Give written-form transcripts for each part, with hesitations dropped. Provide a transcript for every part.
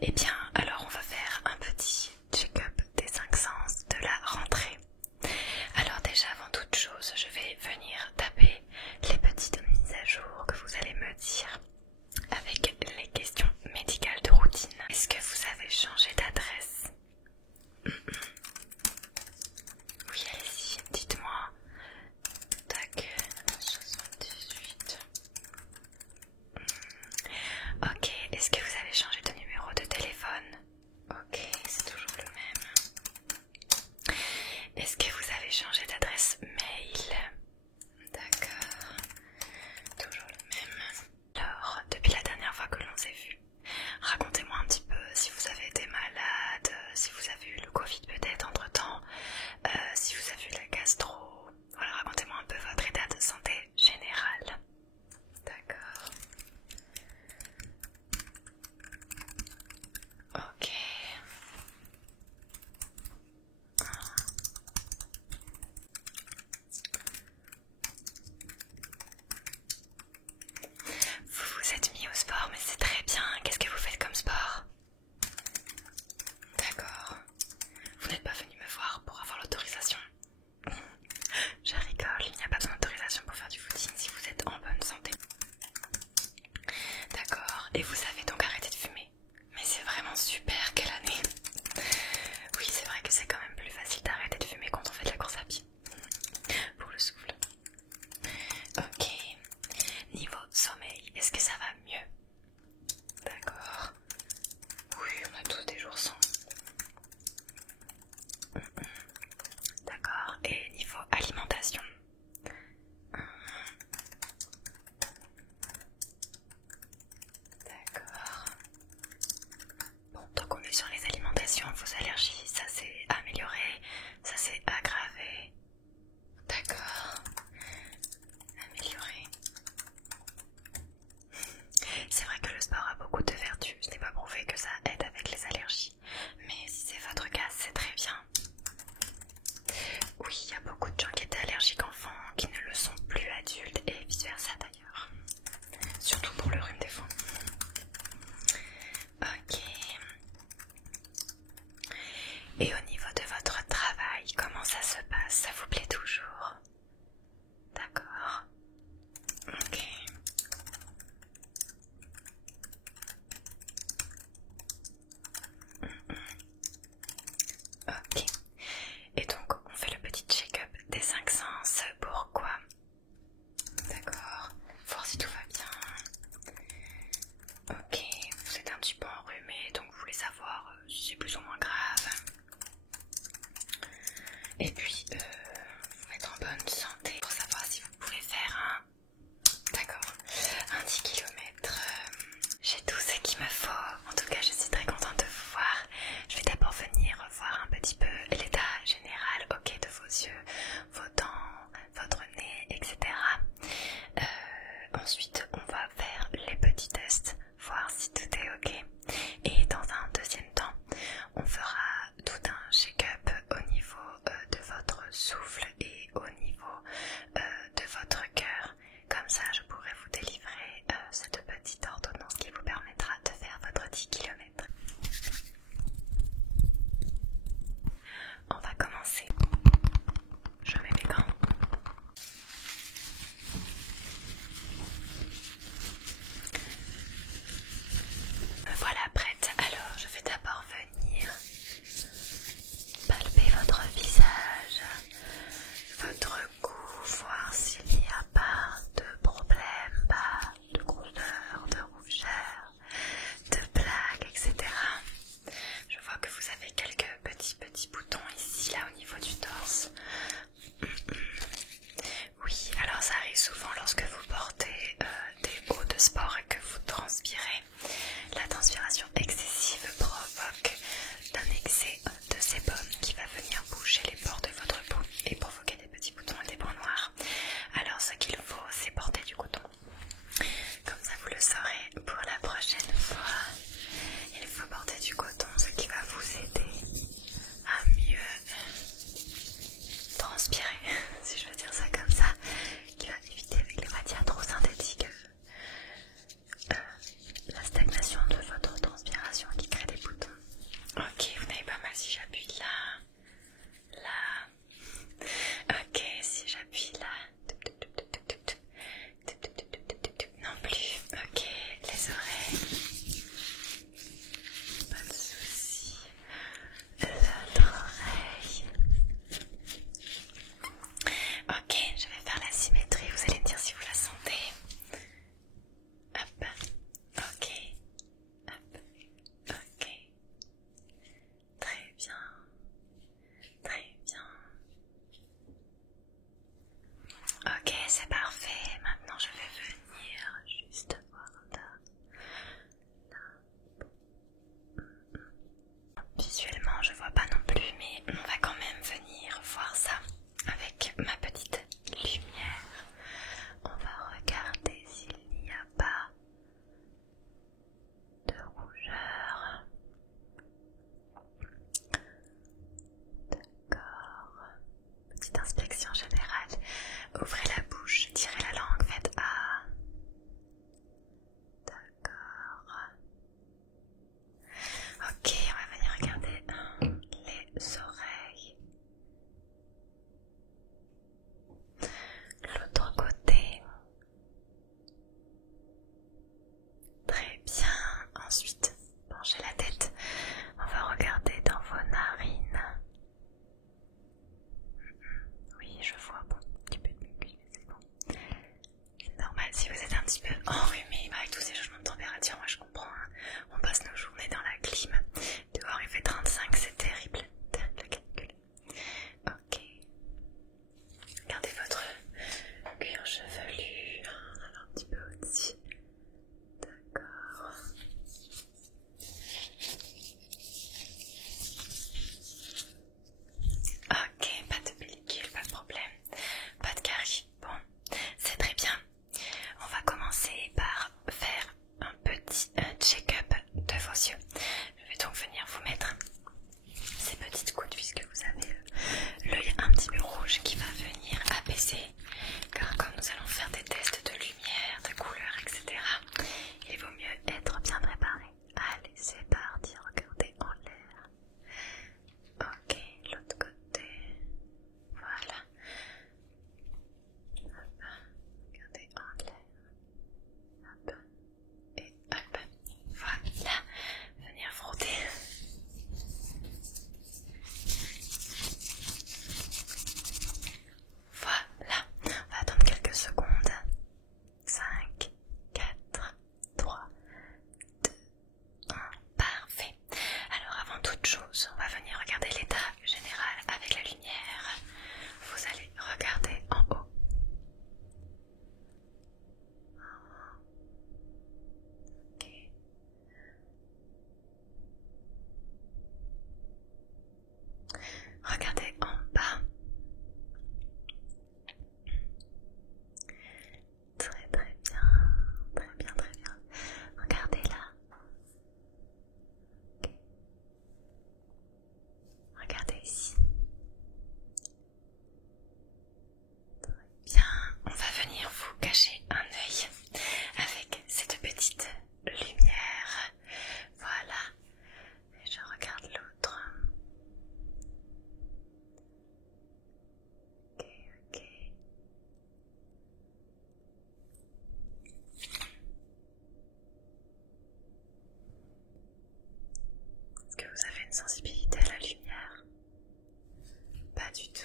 Eh bien, alors on va faire un petit check-up des 5 sens de la rentrée. Alors déjà, avant toute chose, je vais venir taper les petites mises à jour que vous allez me dire avec les questions médicales de routine. Est-ce que vous avez changé d'adresse? Oui, allez-y, dites-moi. Tac, 78. Ok, est-ce que vous avez changé de numéro de téléphone? Ok, c'est toujours le même. Est-ce que vous avez changé d'adresse mail? D'accord, toujours le même. Alors, depuis la dernière fois que l'on s'est vu, racontez-moi un petit peu si vous avez été malade, si vous avez eu le Covid peut-être entre temps, si vous avez eu la gastro. Voilà, racontez-moi un peu votre état de santé général. D'accord. Ok. Vous vous êtes mis au sport, mais c'est très bien. Qu'est-ce que vous faites comme sport? D'accord. Vous n'êtes pas venu me voir pour avoir l'autorisation? Je rigole, il n'y a pas besoin d'autorisation pour faire du footing si vous êtes en bonne santé. D'accord. Et vous avez donc arrêté de fumer? Mais c'est vraiment super, quelle année! Oui, c'est vrai que c'est quand même plus facile d'arrêter de fumer quand on fait de la course à pied. Pour le souffle. Ok. Niveau sommeil, est-ce que ça va mieux? D'accord. Oui, on a tous des jours sans. D'accord. Et niveau alimentation? D'accord. Bon, tant qu'on est sur les alimentations, vos allergies, ça s'est amélioré, ça s'est aggravé. D'accord. Amélioré. C'est vrai que le sport a beaucoup de vertus. Ce n'est pas prouvé que ça aide avec les allergies. Mais si c'est votre cas, c'est très bien. Oui, il y a beaucoup de gens qui étaient allergiques enfants, qui ne le sont plus adultes et vice versa d'ailleurs. Surtout pour le rhume des fois. Ok. Et au niveau de votre travail, comment ça se passe? Ça vous plaît toujours? D'accord. Ok. Ok. Et donc, on fait le petit check-up des 5 sens. Pourquoi? D'accord. Voir si tout va bien. Ok. Vous êtes un petit peu enrhumé, donc vous voulez savoir si c'est plus ou moins grave. Et puis, vous mettre en bonne santé pour savoir si vous pouvez faire d'accord, un 10 km. J'ai tout ce qu'il me faut. En tout cas, je suis très contente de vous voir. Je vais d'abord venir voir un petit peu l'état général, ok, de vos yeux, vos dents, votre nez, etc. Ensuite, on va faire les petits tests, voir si tout est ok. Et dans un deuxième temps, on fera tout un check-up au niveau de votre souffle et au niveau de votre cœur. Comme ça, je pourrai vous délivrer cette petite ordonnance qui vous permettra de faire votre 10 km. On va commencer. Je mets mes gants. Me voilà prête. Alors, je vais d'abord venir palper votre visage, votre cou, voir s'il n'y a pas de problème, pas de grosseur, de rougeur, de plaques, une sensibilité à la lumière? Pas du tout.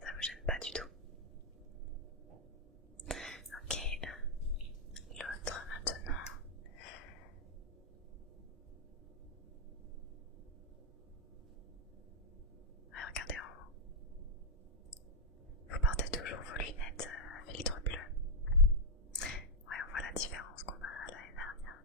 Ça vous gêne pas du tout? Ok. L'autre maintenant. Ouais, regardez en haut. Vous portez toujours vos lunettes à filtre bleu. Ouais, on voit la différence comparée à l'année dernière.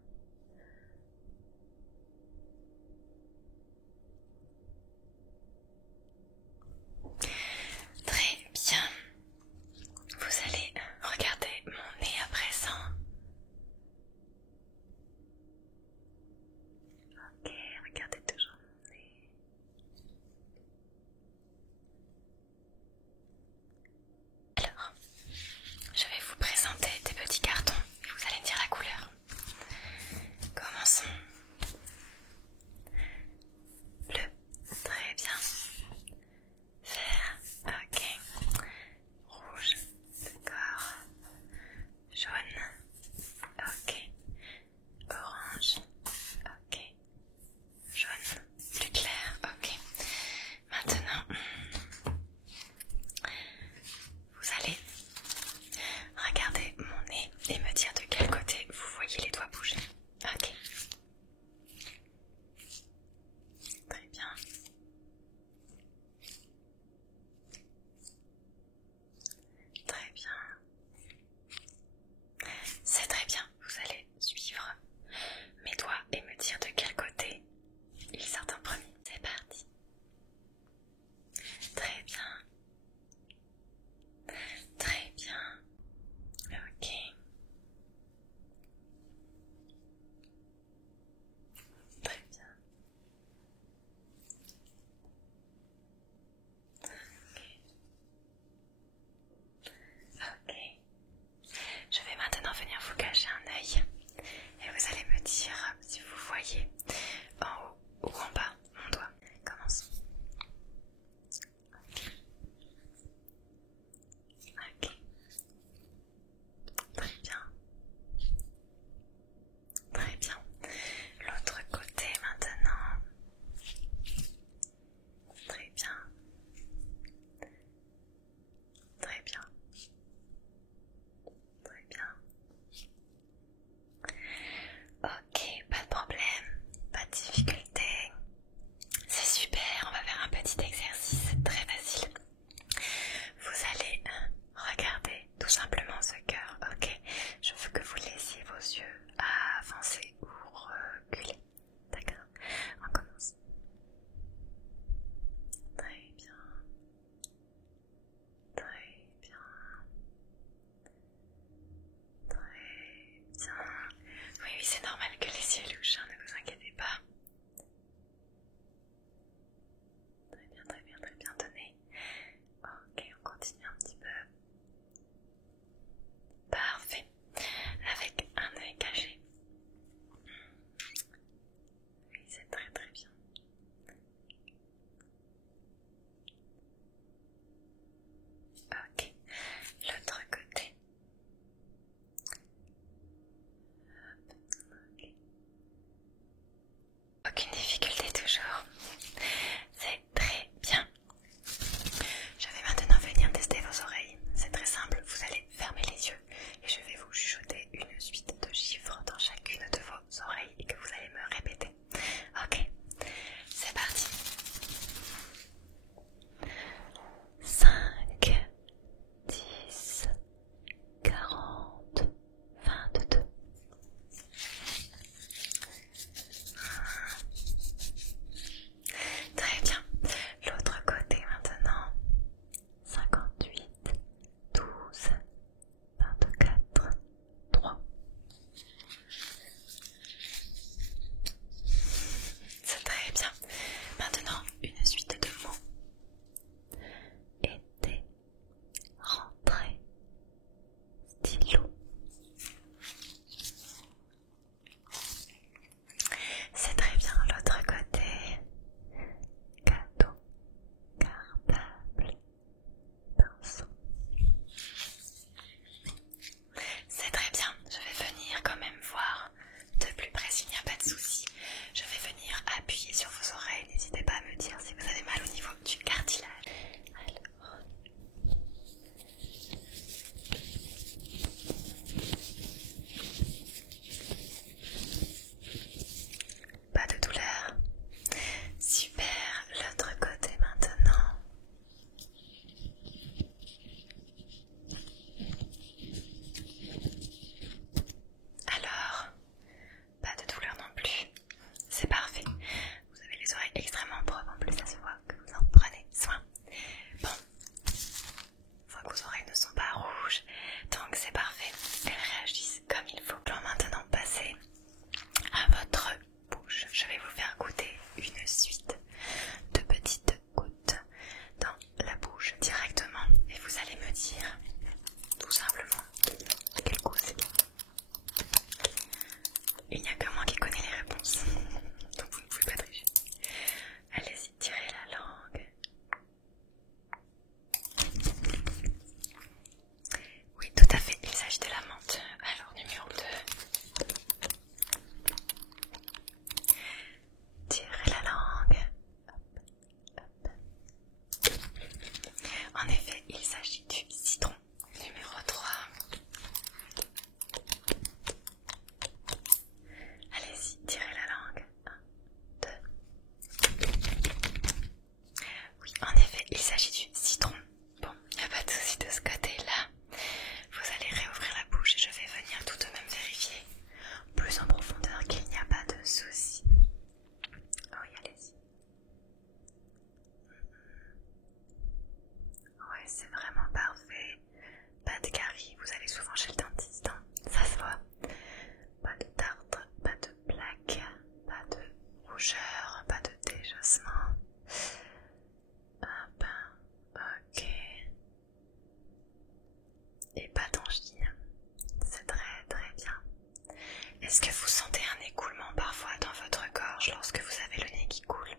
Est-ce que vous sentez un écoulement parfois dans votre gorge lorsque vous avez le nez qui coule?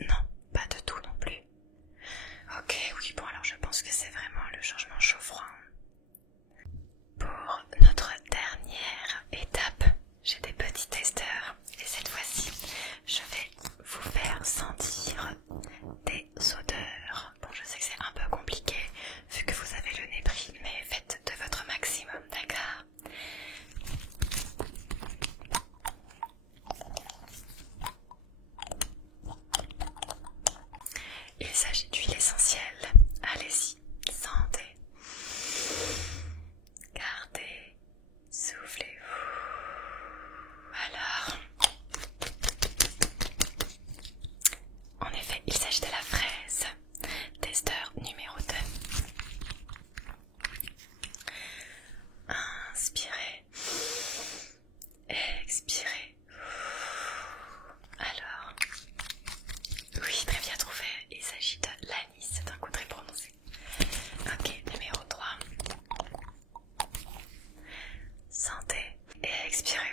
Non, pas de tout non plus. Ok, oui, bon alors je pense que c'est vraiment le changement chaud-froid. Pour notre dernière étape, j'ai des petits testeurs et cette fois-ci, je vais vous faire sentir des odeurs. Bon, je sais que c'est un peu compliqué vu que vous avez le nez pris, mais faites de votre maximum, d'accord? Il s'agit d'huile essentielle. Allez-y, sentez. Gardez. Soufflez-vous. Alors, en effet, il s'agit de la fraise. Testeur numéro 2. Inspirez. Expirez. Alors, oui, très bien trouvé. Il s'agit de l'anis, c'est un coup très prononcé. Ok, numéro 3. Sentez et expirez.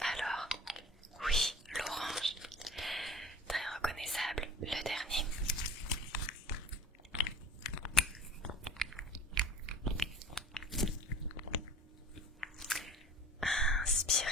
Alors, oui, l'orange. Très reconnaissable. Le dernier. Inspirez.